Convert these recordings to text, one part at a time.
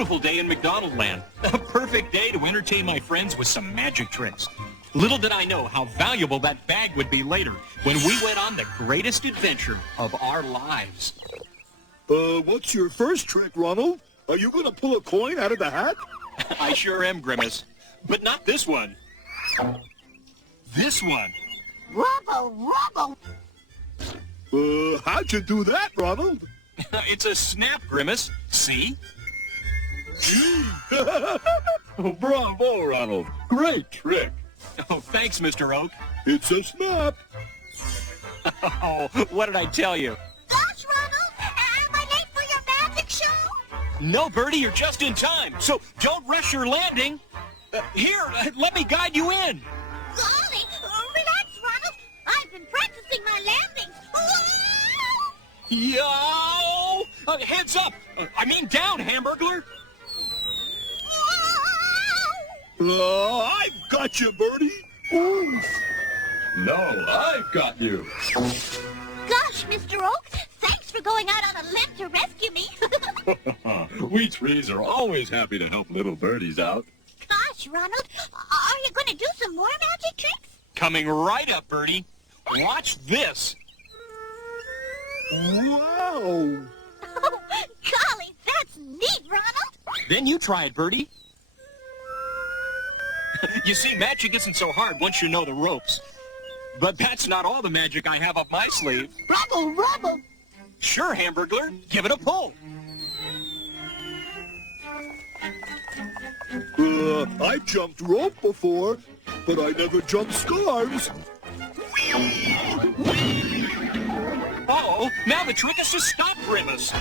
Beautiful day in McDonald Land. A perfect day to entertain my friends with some magic tricks. Little did I know how valuable that bag would be later when we went on the greatest adventure of our lives. What's your first trick, Ronald? Are you going to pull a coin out of the hat? I sure am, Grimace. But not this one. This one. Rubble, rubble. How'd you do that, Ronald? It's a snap, Grimace. See? Bravo, Ronald. Great trick. Oh, thanks, Mr. Oak. It's a snap. Oh, what did I tell you? Gosh, Ronald, am I late for your magic show? No, Bertie, you're just in time. So don't rush your landing. Here, let me guide you in. Golly, relax, Ronald. I've been practicing my landings. Yo! Heads up! I mean down, Hamburglar. I've got you, Bertie. Oof. No, I've got you. Gosh, Mr. Oak, thanks for going out on a limb to rescue me. We trees are always happy to help little birdies out. Gosh, Ronald, are you going to do some more magic tricks? Coming right up, Bertie. Watch this. Wow. Oh, golly, that's neat, Ronald. Then you try it, Bertie. You see, magic isn't so hard once you know the ropes. But that's not all the magic I have up my sleeve. Rubble, rubble. Sure, Hamburglar. Give it a pull. I've jumped rope before, but I never jumped scarves. Uh-oh, now the trick is to stop Grimace.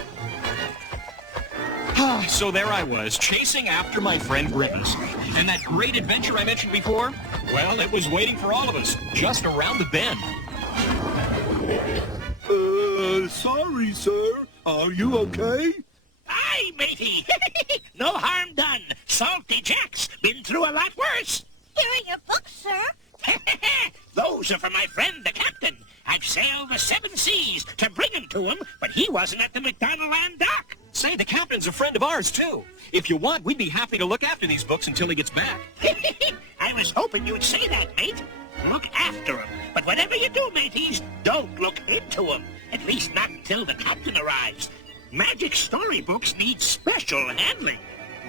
So there I was, chasing after my friend Grimace. And that great adventure I mentioned before, well, it was waiting for all of us, just around the bend. Sorry, sir. Are you okay? Aye, matey. No harm done. Salty Jack's been through a lot worse. Here are your books, sir. Those are for my friend, the captain. I've sailed the 7 seas to bring 'em to him, but he wasn't at the McDonald Land dock. Say, the captain's a friend of ours, too. If you want, we'd be happy to look after these books until he gets back. I was hoping you'd say that, mate. Look after him. But whatever you do, mateys, don't look into him. At least not until the captain arrives. Magic storybooks need special handling.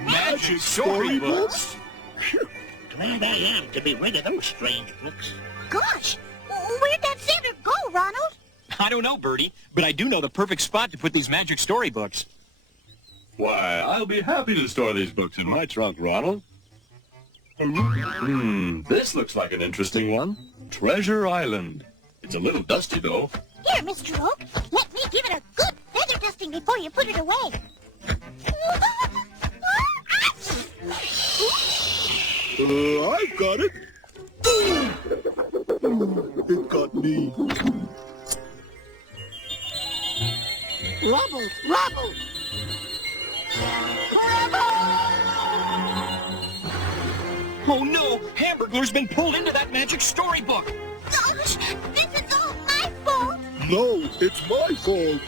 Magic storybooks? Phew. Glad I am to be rid of those strange books. Gosh, where'd that sailor go, Ronald? I don't know, Bertie, but I do know the perfect spot to put these magic storybooks. Why, I'll be happy to store these books in my trunk, Ronald. This looks like an interesting one. Treasure Island. It's a little dusty, though. Here, Mr. Oak, let me give it a good feather dusting before you put it away. I've got it. It got me. Rubble, rubble. Oh, no! Hamburglar's been pulled into that magic storybook! Gosh, this is all my fault. No, it's my fault.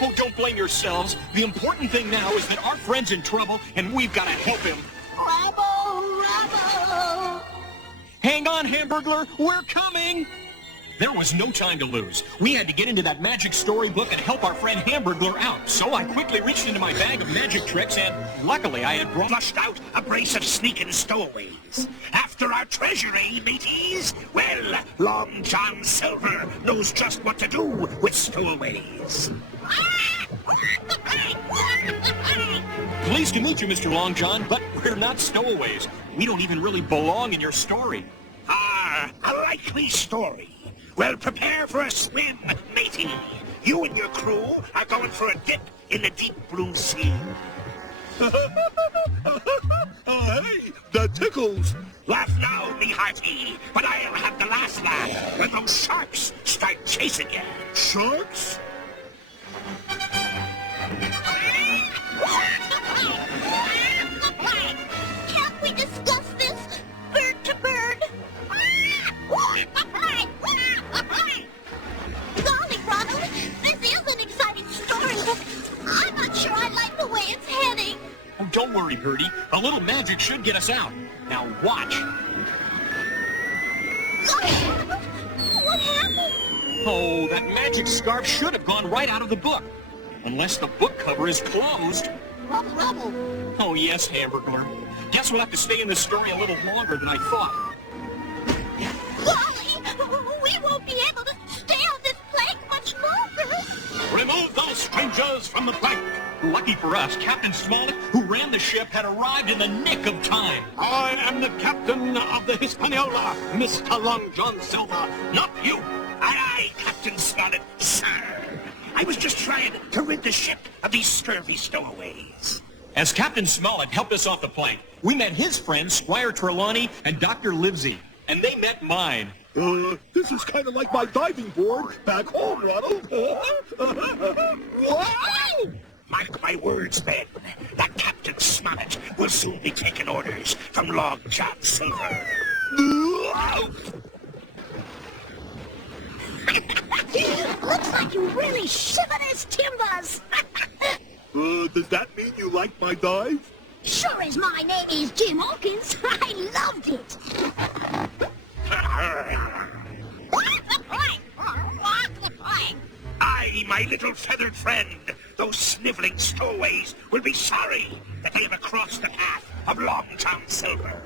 Oh, don't blame yourselves. The important thing now is that our friend's in trouble, and we've got to help him. Rubble, rubble. Hang on, Hamburglar! We're coming! There was no time to lose. We had to get into that magic storybook and help our friend Hamburglar out. So I quickly reached into my bag of magic tricks, and luckily I had brought... Flushed out a brace of sneaking stowaways. After our treasure, eh, mateys? Well, Long John Silver knows just what to do with stowaways. Pleased to meet you, Mr. Long John, but we're not stowaways. We don't even really belong in your story. Ah, a likely story. Well, prepare for a swim, matey. You and your crew are going for a dip in the deep blue sea. Hey, that tickles. Laugh now, me hearty, but I'll have the last laugh when those sharks start chasing you. Sharks? Can't we discuss this bird to bird? Golly, Ronald, this is an exciting story, but I'm not sure I like the way it's heading. Oh, don't worry, worry, Birdie. A little magic should get us out. Now watch. What happened? Oh, that magic scarf should have gone right out of the book. Unless the book cover is closed. Rubble. Oh, yes, Hamburglar. Guess we'll have to stay in this story a little longer than I thought. Golly, we won't be able to stay on this plank much longer. Remove those strangers from the plank. Lucky for us, Captain Smollett, who ran the ship, had arrived in the nick of time. I am the captain of the Hispaniola, Mr. Long John Silver, not you. Aye, Captain Smollett, sir. I was just trying to rid the ship of these scurvy stowaways. As Captain Smollett helped us off the plank, we met his friends, Squire Trelawney and Dr. Livesey, and they met mine. This is kind of like my diving board back home, Ronald. Wow! Mark my words, men. That Captain Smollett will soon be taking orders from Long John Silver. Looks like you really shivered his timbers. Does that mean you like my dive? Sure as my name is Jim Hawkins, I loved it. Aye, my little feathered friend. Those sniveling stowaways will be sorry that they have crossed the path of Long John Silver.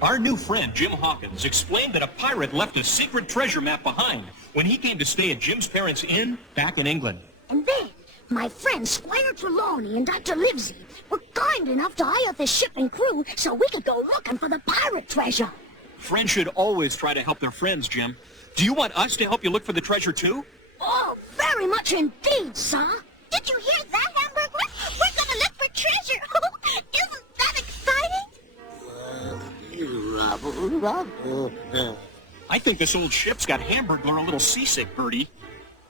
Our new friend, Jim Hawkins, explained that a pirate left a secret treasure map behind when he came to stay at Jim's parents' inn back in England. And then, my friends Squire Trelawney and Dr. Livesey were kind enough to hire the ship and crew so we could go looking for the pirate treasure. Friends should always try to help their friends, Jim. Do you want us to help you look for the treasure, too? Oh, very much indeed, sir. Did you hear that, Hamburglar? We're gonna look for treasure. Isn't that exciting? I think this old ship's got Hamburglar a little seasick, Birdie.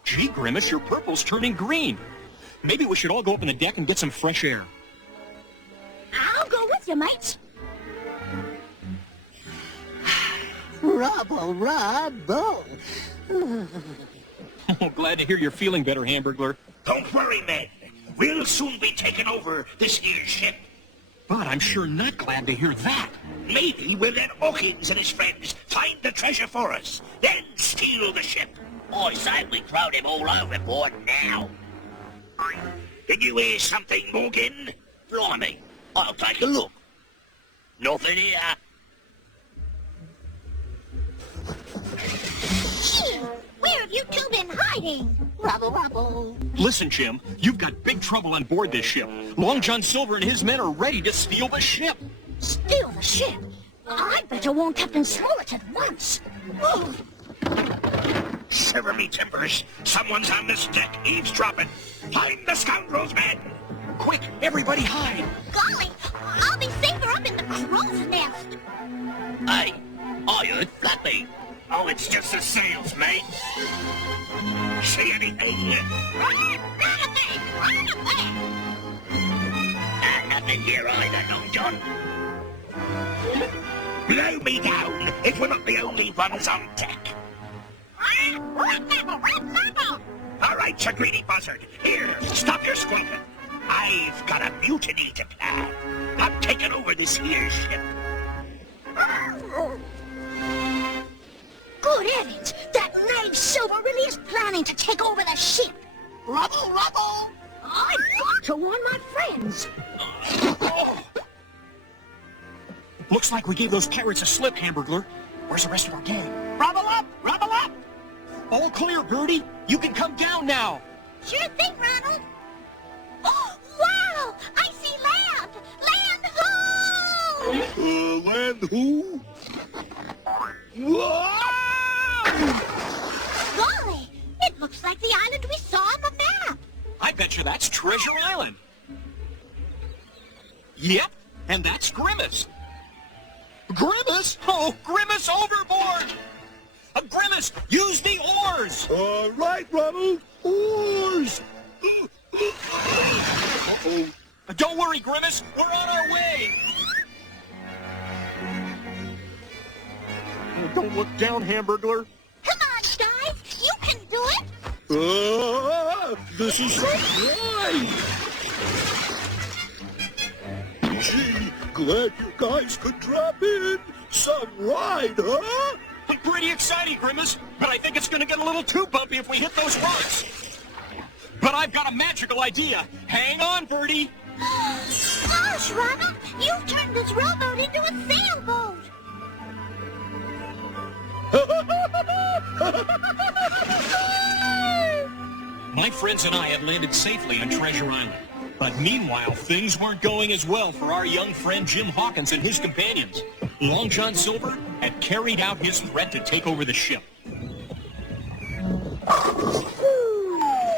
Gee, Grimace, your purple's turning green. Maybe we should all go up on the deck and get some fresh air. I'll go with you, mates. Rubble. Oh, glad to hear you're feeling better, Hamburglar. Don't worry, men. We'll soon be taking over this here ship. But I'm sure not glad to hear that. Maybe we'll let Hawkins and his friends find the treasure for us, then steal the ship. I say we throw them all overboard now. Did you hear something, Morgan? Blimey, I'll take a look. Nothing here. Gee, where have you two been hiding? Rubble. Listen, Jim, you've got big trouble on board this ship. Long John Silver and his men are ready to steal the ship. Steal the ship? I'd better warn Captain Smollett at once. Oh, Shiver me timbers. Someone's on this deck eavesdropping. Find the scoundrels, men. Quick, everybody hide. golly, I'll be safer up in the crow's nest. Hey, I heard Flappy. Oh, it's just the sails, mate. See anything? Nothing here either, Long John. Blow me down if we're not the only ones on deck. All right, you greedy buzzard. Here, stop your squawking. I've got a mutiny to plan. I'm taking over this here ship. Good heavens, that knave Silver really is planning to take over the ship. Rubble. I've got to warn my friends. Looks like we gave those pirates a slip, Hamburglar. Where's the rest of our gang? Rubble up! All clear, Birdie. You can come down now. Sure thing, Ronald. Oh, wow! I see land! Land ho! Land who? Whoa! Golly, it looks like the island we saw on the map. I bet you that's Treasure Island. Yep, and that's Grimace. Grimace? Oh, Grimace overboard! Grimace, use the oars! All right, Ronald. Oars! Uh-oh. Don't worry, Grimace, we're on our way! Don't look down, Hamburglar. Come on, guys, you can do it. This is right. Glad you guys could drop in. Some ride, huh? Pretty exciting, Grimace, but I think it's going to get a little too bumpy if we hit those rocks. But I've got a magical idea. Hang on, Birdie. Gosh, Ronald, you've turned this rowboat into a sailboat. My friends and I had landed safely on Treasure Island. But meanwhile, things weren't going as well for our young friend Jim Hawkins and his companions. Long John Silver had carried out his threat to take over the ship.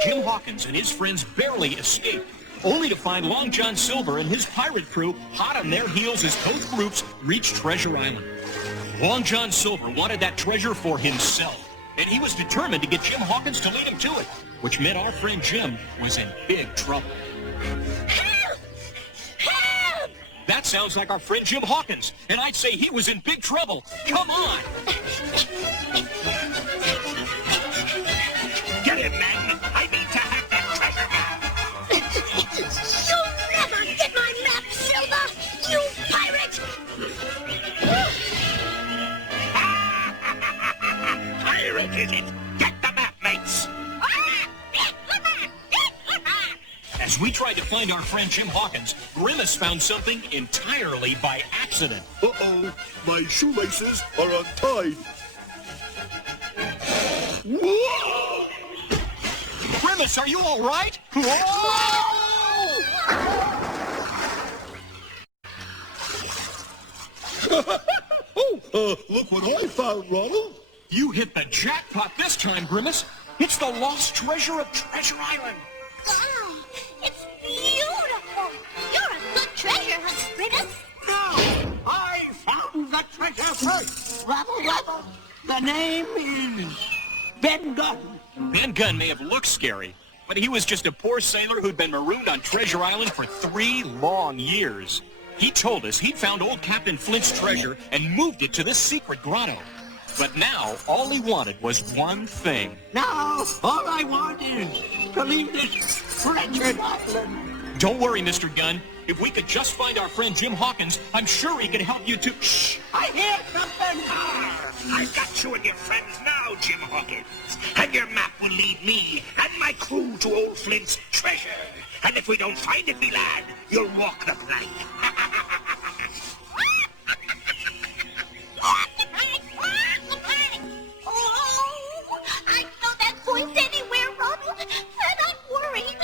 Jim Hawkins and his friends barely escaped, only to find Long John Silver and his pirate crew hot on their heels as both groups reached Treasure Island. Long John Silver wanted that treasure for himself, and he was determined to get Jim Hawkins to lead him to it, which meant our friend Jim was in big trouble. Help! Help! That sounds like our friend Jim Hawkins, and I'd say he was in big trouble. Come on! Get him, men! I need to have that treasure map! You'll never get my map, Silver! You pirate! Pirate is it? Get the map, mates! As we tried to find our friend Jim Hawkins, Grimace found something entirely by accident. Uh-oh, my shoelaces are untied. Whoa! Grimace, are you all right? Look what I found, Ronald. You hit the jackpot this time, Grimace. It's the lost treasure of Treasure Island. Oh, it's beautiful! You're a good treasure hunter, Grimace. No, I found the treasure first. Rubble. The name is Ben Gunn. Ben Gunn may have looked scary, but he was just a poor sailor who'd been marooned on Treasure Island for 3 long years. He told us he'd found old Captain Flint's treasure and moved it to this secret grotto. But now, all he wanted was one thing. Now, all I want is to leave this wretched island. Don't worry, Mr. Gunn. If we could just find our friend Jim Hawkins, I'm sure he could help you to... Shh! I hear something. I've got you and your friends now, Jim Hawkins. And your map will lead me and my crew to old Flint's treasure. And if we don't find it, me lad, you'll walk the plank. Oh, I know that voice anywhere, Ronald. And I'm worried.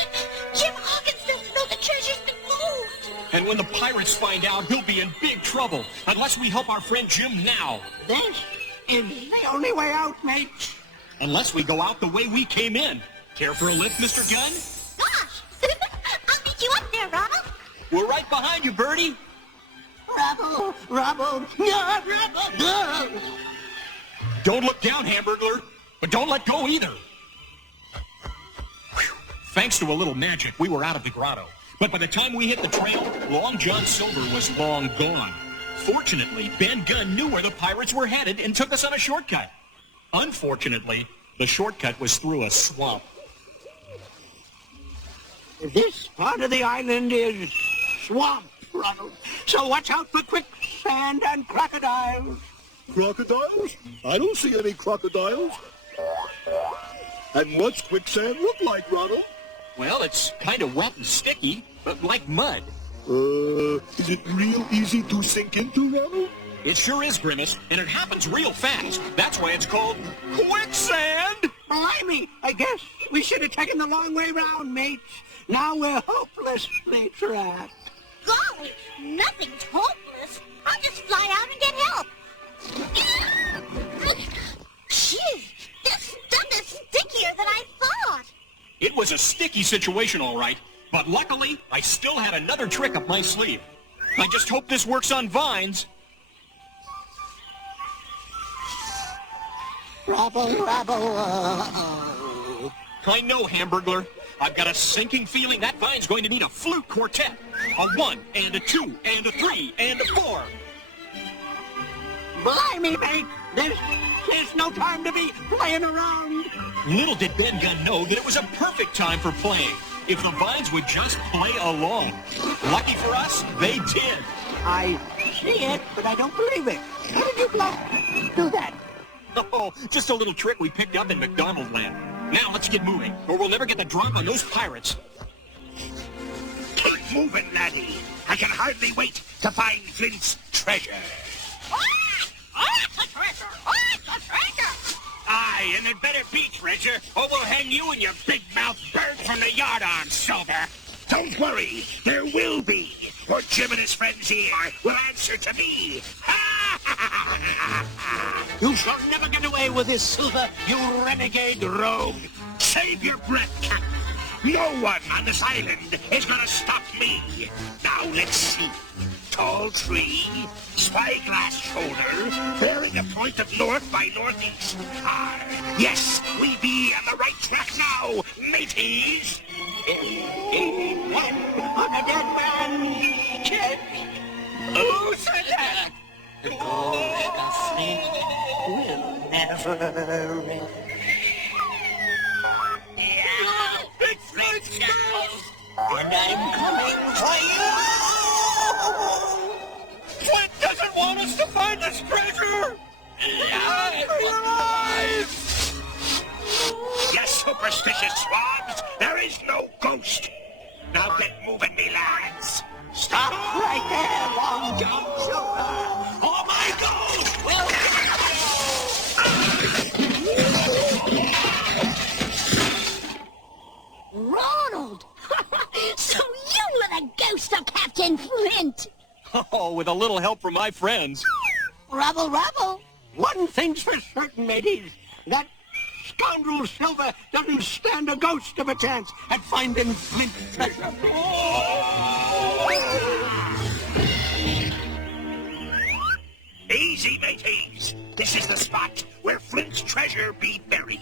Jim Hawkins doesn't know the treasure's been moved. And when the pirates find out, he'll be in big trouble, unless we help our friend Jim now. This is the only way out, mate. Unless we go out the way we came in. Care for a lift, Mr. Gunn? Gosh! I'll meet you up there, Ronald. We're right behind you, Birdie. Rubble. No, rubble. No. Don't look down, Hamburglar, but don't let go either. Whew. Thanks to a little magic, we were out of the grotto. But by the time we hit the trail, Long John Silver was long gone. Fortunately, Ben Gunn knew where the pirates were headed and took us on a shortcut. Unfortunately, the shortcut was through a swamp. This part of the island is swamp, Ronald. So watch out for quicksand and crocodiles. Crocodiles? I don't see any crocodiles. And what's quicksand look like, Ronald? Well, it's kind of wet and sticky, but like mud. Is it real easy to sink into, Ronald? It sure is, Grimace, and it happens real fast. That's why it's called quicksand. Blimey, I guess we should have taken the long way round, mates. Now we're hopelessly trapped. Golly, nothing's hopeless. I'll just fly out and get help. Phew, this stuff is stickier than I thought. It was a sticky situation, all right, but luckily, I still had another trick up my sleeve. I just hope this works on vines. Rubble. I know, Hamburglar. I've got a sinking feeling that vine's going to need a flute quartet. A 1, and a 2, and a 3, and a 4. Blimey, mate. There's no time to be playing around. Little did Ben Gunn know that it was a perfect time for playing, if the vines would just play along. Lucky for us, they did. I see it, but I don't believe it. How did you do that? Oh, just a little trick we picked up in McDonald Land. Now let's get moving, or we'll never get the drop on those pirates. Keep moving, laddie. I can hardly wait to find Flint's treasure. It's a treasure! It's a treasure! Aye, and it better be treasure, or we'll hang you and your big-mouthed bird from the yardarm, Silver. Don't worry, there will be, for Jim and his friends here will answer to me. You shall never get away with this, Silver, you renegade rogue. Save your breath, Captain. No one on this island is gonna stop me. Now let's see. Tall tree, spyglass shoulder, bearing a point of north by northeast. Yes, we be on the right track now, mateys. One on a dead man's chest. Who said that? The ghost of Flint will never rest. It's Flint's ghost, and I'm coming for you. Flint doesn't want us to find this treasure! Yes, superstitious swabs, there is no ghost. Now get moving, me lads. Stop right there, Long John Silver. Oh, my ghost will Ronald! So you were the ghost of Captain Flint! Oh, with a little help from my friends. Rubble, rubble! One thing's for certain, mateys. That scoundrel Silver doesn't stand a ghost of a chance at finding Flint's treasure. Easy, mateys. This is the spot where Flint's treasure be buried.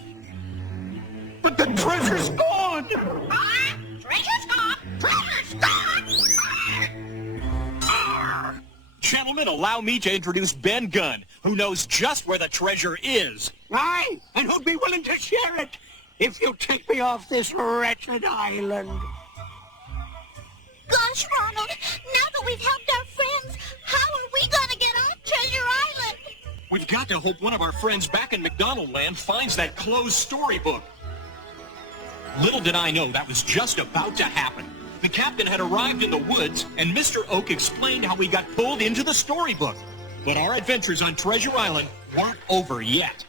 But the treasure's gone! Treasure's gone! Treasure's gone! Arr! Gentlemen, allow me to introduce Ben Gunn, who knows just where the treasure is. Aye, and who'd be willing to share it if you take me off this wretched island. Gosh, Ronald, now that we've helped our friends, how are we gonna get off Treasure Island? We've got to hope one of our friends back in McDonald Land finds that closed storybook. Little did I know that was just about to happen. The captain had arrived in the woods, and Mr. Oak explained how we got pulled into the storybook. But our adventures on Treasure Island weren't over yet.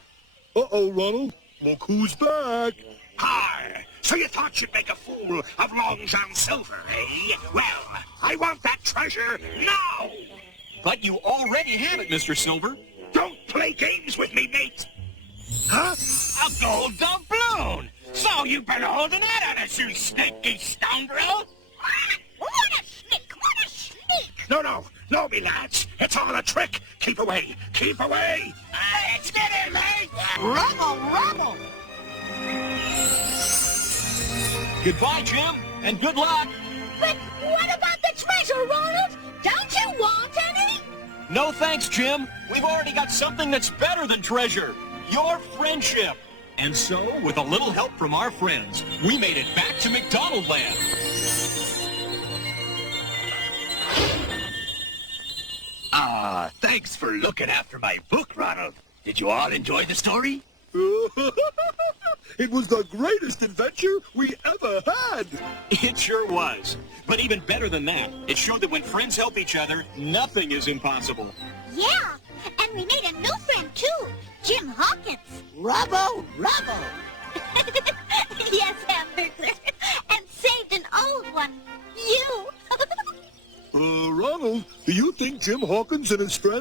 Uh-oh, Ronald. Look who's back. Arr! So you thought you'd make a fool of Long John Silver, eh? Well, I want that treasure now! But you already have it, Mr. Silver. Don't play games with me, mate! Huh? A gold doubloon! So you've been holding that on us, you sneaky scoundrel! What a sneak! What a sneak! No, me lads. It's all a trick. Keep away. Keep away. Let's get him, mate! Rubble, rubble! Goodbye, Jim, and good luck. But what about the treasure, Ronald? Don't you want any? No thanks, Jim. We've already got something that's better than treasure. Your friendship. And so, with a little help from our friends, we made it back to McDonald Land. Thanks for looking after my book, Ronald. Did you all enjoy the story? It was the greatest adventure we ever had. It sure was. But even better than that, it showed that when friends help each other, nothing is impossible. Yeah, and we made a new friend, too. Jim Hawkins. Rubble, rubble. Yes, Hamburglar. And saved an old one. You. Ronald, do you think Jim Hawkins and his friends